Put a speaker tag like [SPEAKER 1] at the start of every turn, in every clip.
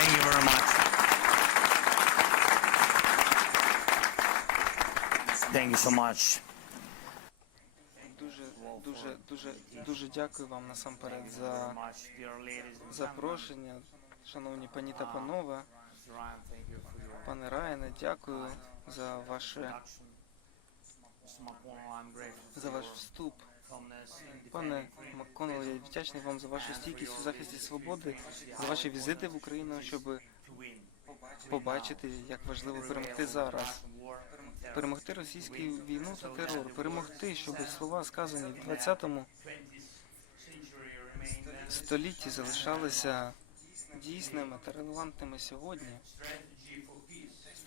[SPEAKER 1] Thank you very much. Thank you so much.
[SPEAKER 2] Дуже, дуже, дуже, дуже дякую вам насамперед за запрошення, шановні пані та панове. Пане Райане, дякую за ваше за ваш вступ. Пане Макконнелл, я вдячний вам за вашу стійкість у захисті свободи, за ваші візити в Україну, щоб побачити, як важливо перемогти зараз. Перемогти російську війну та терор, перемогти, щоб слова сказані в 20-му столітті залишалися дійсними та релевантними сьогодні.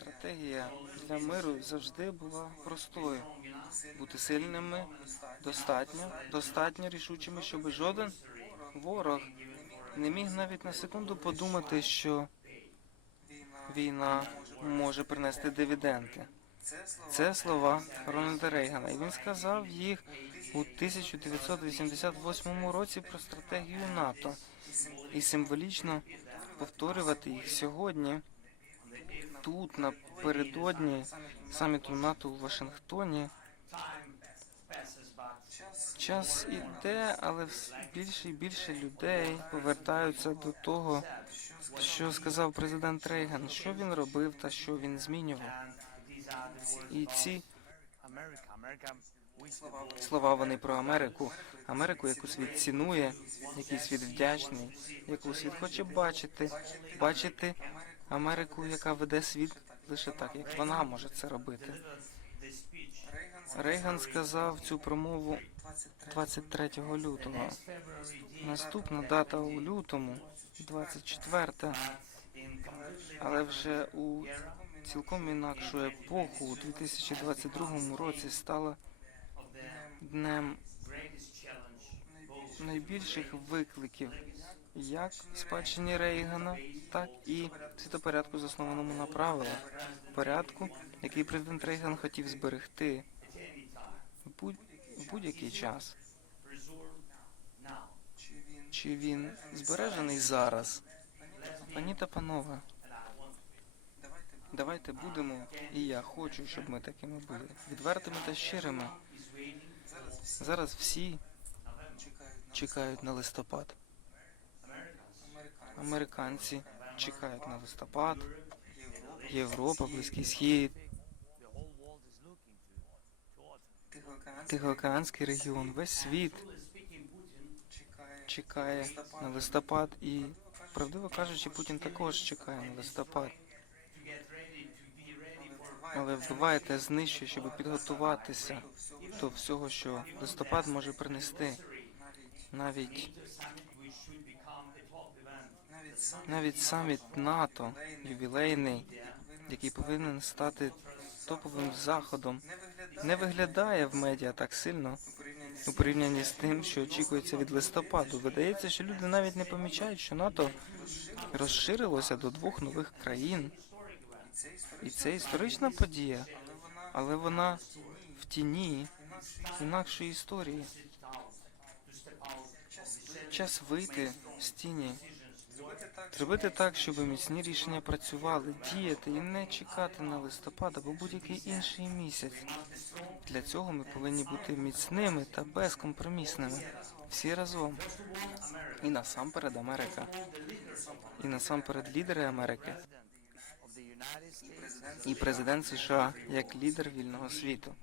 [SPEAKER 2] Стратегія для миру завжди була простою: бути сильними, достатньо, достатньо рішучими, щоб жоден ворог не міг навіть на секунду подумати, що війна може принести дивіденди. Це слова Рональда Рейгана, і він сказав їх у 1988 році про стратегію НАТО. І символічно повторювати їх сьогодні тут, напередодні саміту НАТО у Вашингтоні. Час іде, але більше і більше людей повертаються до того, що сказав президент Рейган, що він робив та що він змінював. І ці слова вони про Америку, Америку, яку світ цінує, який світ вдячний, яку світ хоче бачити, бачити Америку, яка веде світ лише так, як вона може це робити. Рейган сказав цю промову 23 лютого. Наступна дата у лютому, 24, але вже у цілком інакшу епоху у 2022 році стала днем найбільших викликів як спадщині Рейгана, так і світопорядку, заснованому на правилах, порядку, який президент Рейган хотів зберегти будь- будь-який час. Чи він збережений зараз? Пані та панове, давайте будемо, і я хочу, щоб ми такими були, відвертими та щирими. Зараз всі чекають на листопад. Американці чекають на листопад, Європа, Близький Схід, Тихоокеанський регіон, весь світ чекає на листопад і, правдиво кажучи, Путін також чекає на листопад. Але вбиваєте, знищує, щоб підготуватися до всього, що листопад може принести. Навіть навіть саміт НАТО, ювілейний, який повинен стати топовим заходом, не виглядає в медіа так сильно у порівнянні з тим, що очікується від листопаду. Видається, що люди навіть не помічають, що НАТО розширилося до двох нових країн. І це історична подія, але вона в тіні інакшої історії. Час вийти з тіні, зробити так, щоб міцні рішення працювали, діяти і не чекати на листопад або будь-який інший місяць. Для цього ми повинні бути міцними та безкомпромісними. Всі разом. І насамперед Америка. І насамперед лідери Америки. І президент США як лідер вільного світу.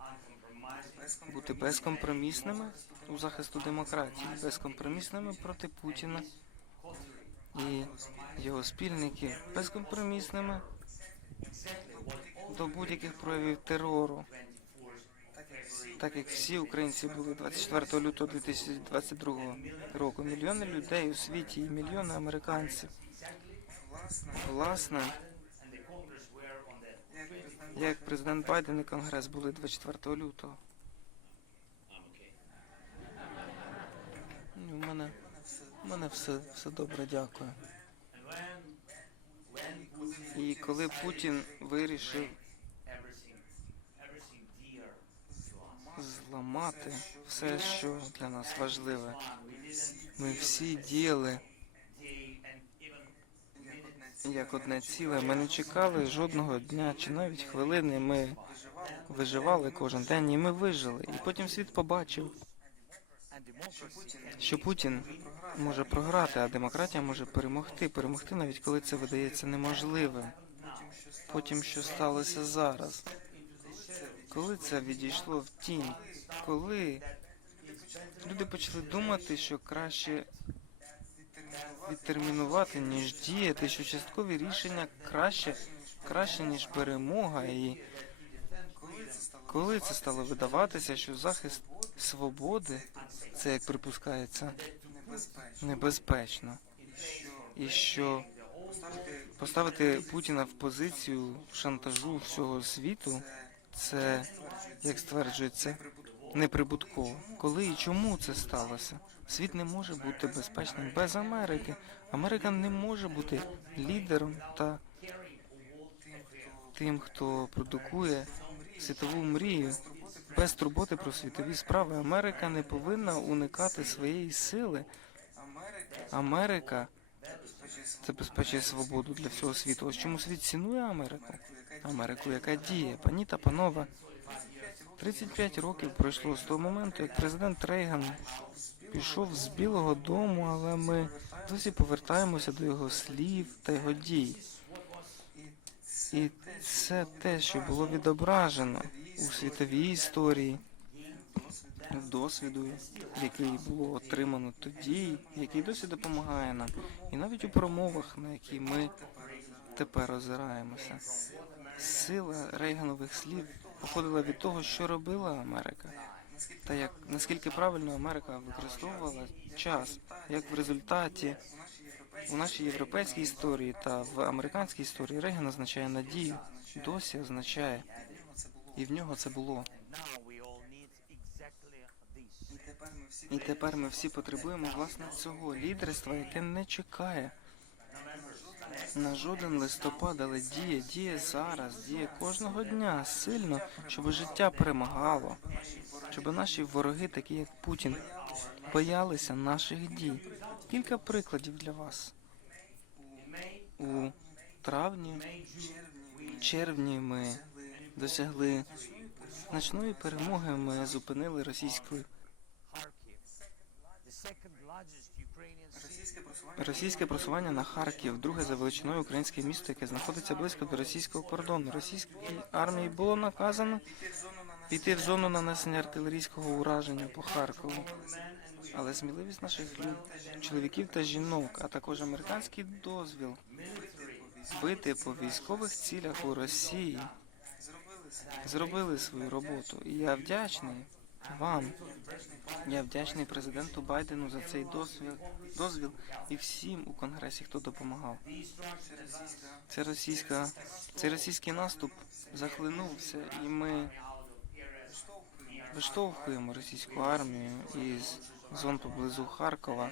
[SPEAKER 2] Бути безкомпромісними у захисту демократії, безкомпромісними проти Путіна і його спільників, безкомпромісними до будь-яких проявів терору, так як всі українці були 24 лютого 2022 року. Мільйони людей у світі і мільйони американців. Власне, як президент Байден і Конгрес були 24 лютого. У мене, мене все, все добре, дякую. І коли Путін вирішив зламати все, що для нас важливе, ми всі діяли як одне ціле. Ми не чекали жодного дня чи навіть хвилини. Ми виживали кожен день і ми вижили. І потім світ побачив, що Путін може програти, а демократія може перемогти. Перемогти навіть коли це видається неможливим. Потім що сталося зараз? Коли це відійшло в тінь? Коли люди почали думати, що краще відтермінувати, ніж діяти, що часткові рішення краще, краще, ніж перемога. І коли це стало видаватися, що захист свободи, це як припускається, небезпечно. І що поставити Путіна в позицію шантажу всього світу, це, як стверджується, неприбутково. Коли і чому це сталося? Світ не може бути безпечним без Америки. Америка не може бути лідером та тим, хто продукує світову мрію без турботи про світові справи. Америка не повинна уникати своєї сили. Америка забезпечує свободу для всього світу. Ось чому світ цінує Америку? Америку, яка діє. Пані та панове, 35 років пройшло з того моменту, як президент Рейган пішов з Білого Дому, але ми досі повертаємося до його слів та його дій. І це те, що було відображено у світовій історії, досвіду, який було отримано тоді, який досі допомагає нам, і навіть у промовах, на які ми тепер озираємося. Сила Рейганових слів походила від того, що робила Америка, та як наскільки правильно Америка використовувала час, як в результаті у нашій європейській історії та в американській історії Рейган означає надію, досі означає, і в нього це було. І тепер ми всі потребуємо власне цього лідерства, яке не чекає на жоден листопад, але діє, діє зараз, діє кожного дня сильно, щоб життя перемагало, щоб наші вороги, такі як Путін, боялися наших дій. Кілька прикладів для вас. У травні, червні ми досягли значної перемоги. Ми зупинили російську. Російське просування на Харків, друге за величиною українське місто, яке знаходиться близько до російського кордону. Російській армії було наказано піти в зону нанесення артилерійського ураження по Харкову. Але сміливість наших люд- чоловіків та жінок, а також американський дозвіл бити по військових цілях у Росії зробили свою роботу. І я вдячний вам. Я вдячний президенту Байдену за цей дозвіл, дозвіл і всім у конгресі, хто допомагав. Це російська, цей російський наступ захлинувся, і ми виштовхуємо російську армію із зон поблизу Харкова.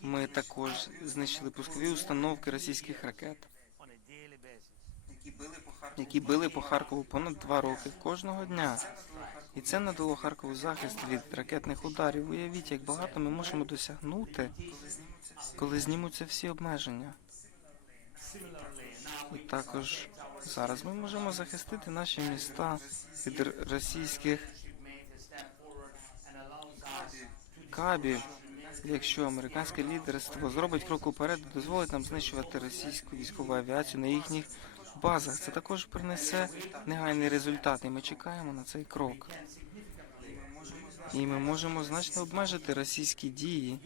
[SPEAKER 2] Ми також знищили пускові установки російських ракет, які били по Харкову понад два роки кожного дня. І це надало Харкову захист від ракетних ударів. Уявіть, як багато ми можемо досягнути, коли знімуться всі обмеження. І також зараз ми можемо захистити наші міста від російських кабів, якщо американське лідерство зробить крок уперед дозволить нам знищувати російську військову авіацію на їхніх базах. Це також принесе негайний результат, і ми чекаємо на цей крок. І ми можемо значно обмежити російські дії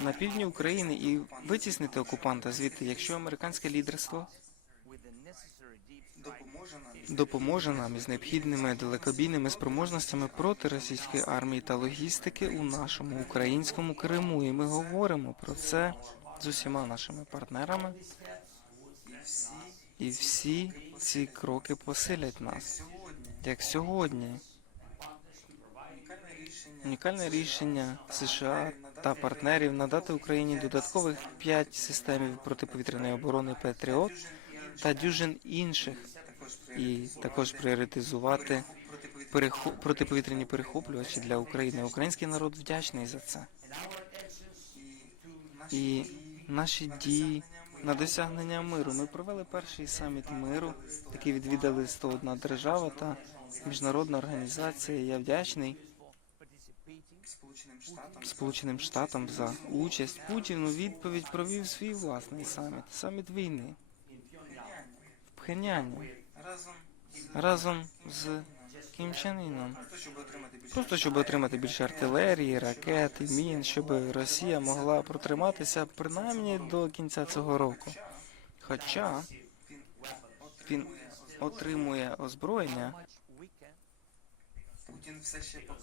[SPEAKER 2] на півдні України і витіснити окупанта звідти, якщо американське лідерство допоможе нам із необхідними далекобійними спроможностями проти російської армії та логістики у нашому українському Криму. І ми говоримо про це з усіма нашими партнерами. І всі ці кроки посилять нас, як сьогодні. Унікальне рішення США та партнерів надати Україні додаткових 5 систем протиповітряної оборони Петріот та дюжин інших, і також пріоритизувати перехо- протиповітряні перехоплювачі для України. Український народ вдячний за це. І наші дії на досягнення миру. Ми провели перший саміт миру, який відвідали 101 держава та міжнародна організація. Я вдячний Сполученим Штатам за участь. Путін у відповідь провів свій власний саміт, саміт війни в Пхеняні разом з Кім Чен. Просто щоб отримати більше артилерії, ракет, мін, щоб Росія могла протриматися принаймні до кінця цього року. Хоча він отримує озброєння,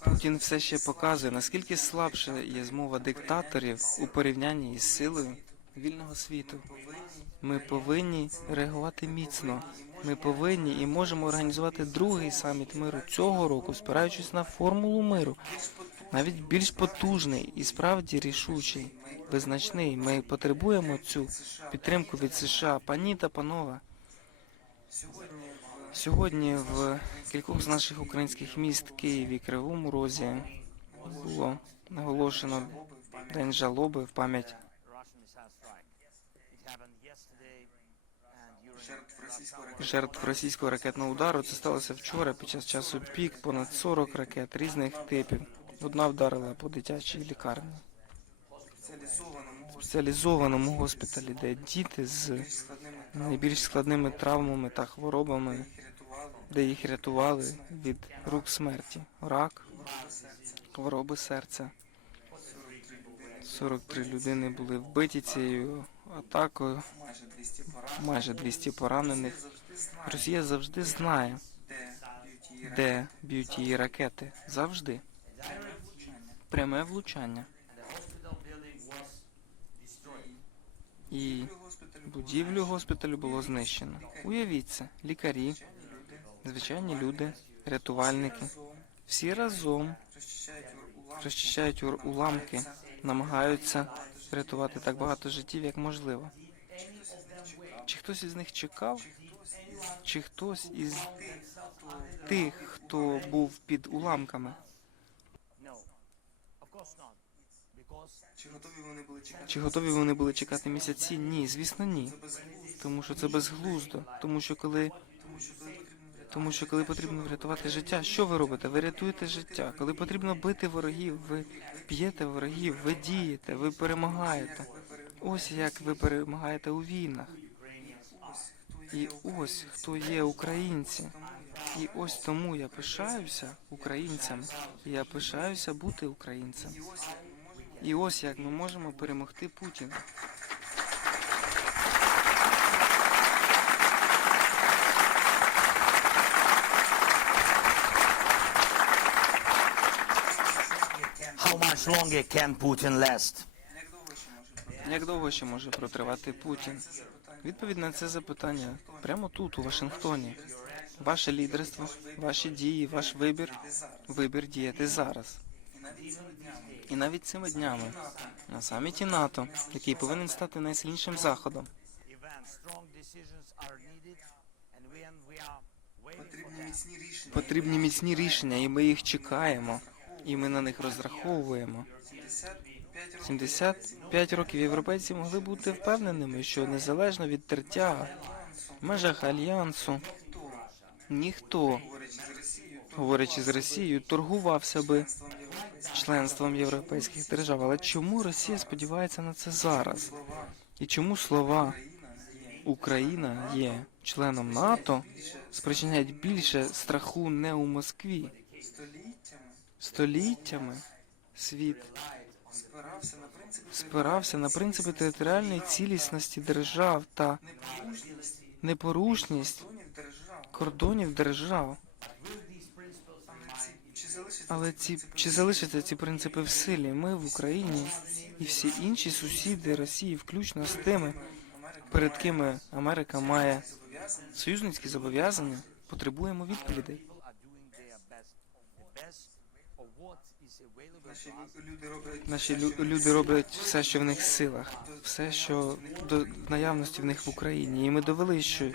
[SPEAKER 3] Путін все ще показує,
[SPEAKER 2] наскільки слабше є змова диктаторів у порівнянні із силою вільного світу. Ми повинні реагувати міцно. Ми повинні і можемо організувати другий саміт миру цього року, спираючись на формулу миру, навіть більш потужний і справді рішучий, визначний. Ми потребуємо цю підтримку від США. Пані та панове,
[SPEAKER 3] сьогодні в
[SPEAKER 2] кількох з наших українських міст Києві, Кривому Розі було наголошено день жалоби в пам'ять
[SPEAKER 3] жертв російського ракетного
[SPEAKER 2] удару. Це сталося вчора під час часу пік. Понад 40 ракет різних типів. Одна вдарила по дитячій лікарні,
[SPEAKER 3] спеціалізованому
[SPEAKER 2] госпіталі, де діти з найбільш складними травмами та хворобами, де їх рятували від рук смерті, рак, хвороби серця.
[SPEAKER 3] 43 людини,
[SPEAKER 2] 43 людини були вбиті цією атакою,
[SPEAKER 3] майже 200 поранених.
[SPEAKER 2] майже 200 поранених.
[SPEAKER 3] Росія завжди знає, де б'ють її ракети.
[SPEAKER 2] Завжди. Пряме влучання. І
[SPEAKER 3] Будівлю госпіталю було
[SPEAKER 2] знищено. Уявіть це, лікарі, звичайні люди, рятувальники, всі разом
[SPEAKER 3] розчищають уламки,
[SPEAKER 2] намагаються врятувати так багато життів, як можливо. Чи хтось із них чекав? Чи хтось із тих, хто був під уламками?
[SPEAKER 3] Чи готові вони були чекати
[SPEAKER 2] місяці? Ні, звісно, ні. Тому що це безглуздо. Тому що коли
[SPEAKER 3] тому що коли потрібно врятувати
[SPEAKER 2] життя, що ви робите? Ви рятуєте життя. Коли потрібно бити ворогів, ви б'єте ворогів, ви дієте, ви перемагаєте. Ось як ви перемагаєте у війнах. І ось хто є українці. І ось тому я пишаюся українцям. Я пишаюся бути українцем. І ось як ми можемо перемогти Путіна.
[SPEAKER 1] Much longer can Putin last?
[SPEAKER 3] Як довго ще може
[SPEAKER 2] протривати Путін? Відповідь на це запитання прямо тут, у Вашингтоні. Ваше лідерство, ваші дії, ваш вибір, вибір діяти зараз. І навіть цими днями на саміті НАТО, який повинен стати найсильнішим заходом,
[SPEAKER 3] потрібні міцні рішення,
[SPEAKER 2] і ми їх чекаємо, і ми на них розраховуємо.
[SPEAKER 3] 75 років
[SPEAKER 2] 75 років європейці могли бути впевненими, що незалежно від тертя в межах альянсу ніхто,
[SPEAKER 3] говорячи з Росією,
[SPEAKER 2] торгувався би
[SPEAKER 3] членством
[SPEAKER 2] європейських держав. Але чому Росія сподівається на це зараз? І чому слова
[SPEAKER 3] Україна є
[SPEAKER 2] членом НАТО спричиняють більше страху не у Москві?
[SPEAKER 3] Століттями
[SPEAKER 2] світ
[SPEAKER 3] спирався на принципи
[SPEAKER 2] територіальної цілісності держав та непорушність
[SPEAKER 3] кордонів держав. Але ці чи
[SPEAKER 2] залишаться ці принципи в силі? Ми в Україні і всі інші сусіди Росії, включно з тими, перед кими Америка має союзницькі зобов'язання, потребуємо відповідей.
[SPEAKER 3] Наші лю- люди роблять
[SPEAKER 2] Наші
[SPEAKER 3] все,
[SPEAKER 2] лю-
[SPEAKER 3] що
[SPEAKER 2] люди роблять все, що в них силах, все, що до наявності в них в Україні. І ми довели, що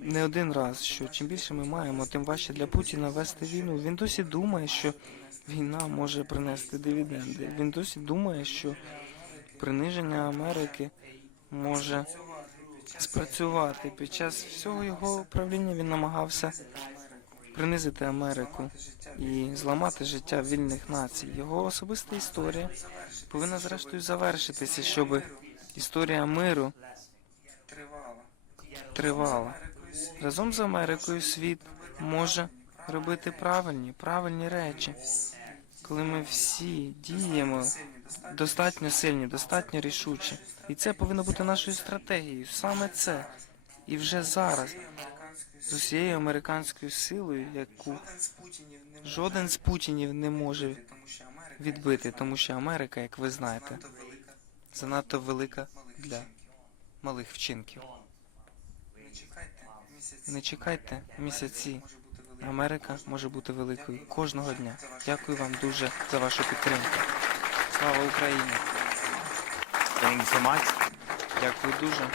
[SPEAKER 2] не один раз, що чим більше ми маємо, тим важче для Путіна вести війну. Він досі думає, що війна може принести дивіденди. Він досі думає, що приниження Америки може спрацювати. Під час всього його правління він намагався принизити Америку і зламати життя вільних націй. Його особиста історія повинна зрештою завершитися, щоб історія миру
[SPEAKER 3] Тривала.
[SPEAKER 2] Разом з Америкою світ може робити правильні, правильні речі, коли ми всі діємо
[SPEAKER 3] достатньо.
[SPEAKER 2] сильні, достатньо рішучі. І це повинно бути нашою стратегією. Саме це. І вже зараз, з усією американською силою, яку
[SPEAKER 3] Жоден з Путінів не може відбити, тому що Америка
[SPEAKER 2] як ви знаєте, занадто велика для малих вчинків.
[SPEAKER 3] Не чекайте місяці.
[SPEAKER 2] Америка може бути великою кожного дня. Дякую вам дуже за вашу підтримку. Слава Україні! Дякую дуже.